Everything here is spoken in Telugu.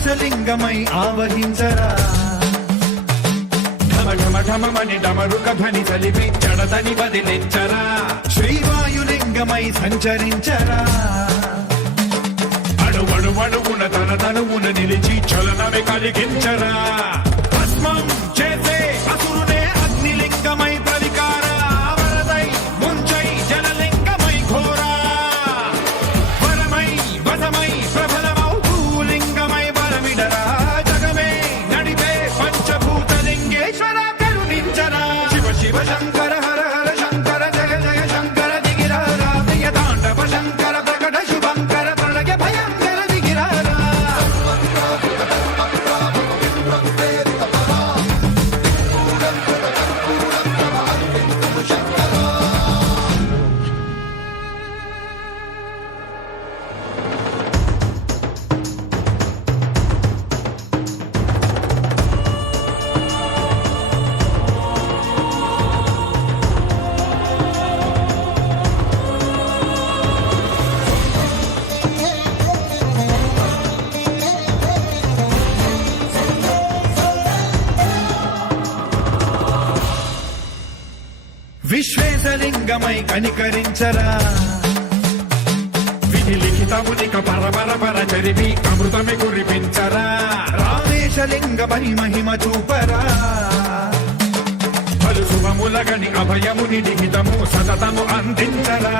ఆకాశలింగమై ఆవహించరా ఢమఢమని డమరుక ధ్వని చలిపి జడదని వదిలించరా శ్రీవాయులింగమై సంచరించరా అణువణువున తన తనువున నిలిచి చలనమే కలిగించరా భస్మం చేసే అసురునే అగ్నిలింగమై ప్రవికారా వరదై ముంచై జలలింగమై ఘోరా వరమై వసమై ప్రబలమౌ భూలింగమై బలమిడరా జగమే నడిపే పంచభూతలింగేశ్వర కరుణించరా శివ శివ శంకర హర హర శంకర జయ జయ శంకర దిగిరారా ప్రియ తాండవ శంకర ప్రకట శుభంకర ప్రళయ భయంకర దిగిరారా విశ్వేశలింగమై కనికరించరా విధి లిఖితమునిక పరపర చరివి అమృతమి కురిపించరా రామేశలింగమై మహిమ చూపరా పలు శుభములగని అభయముని లిఖితము సతతము అందించరా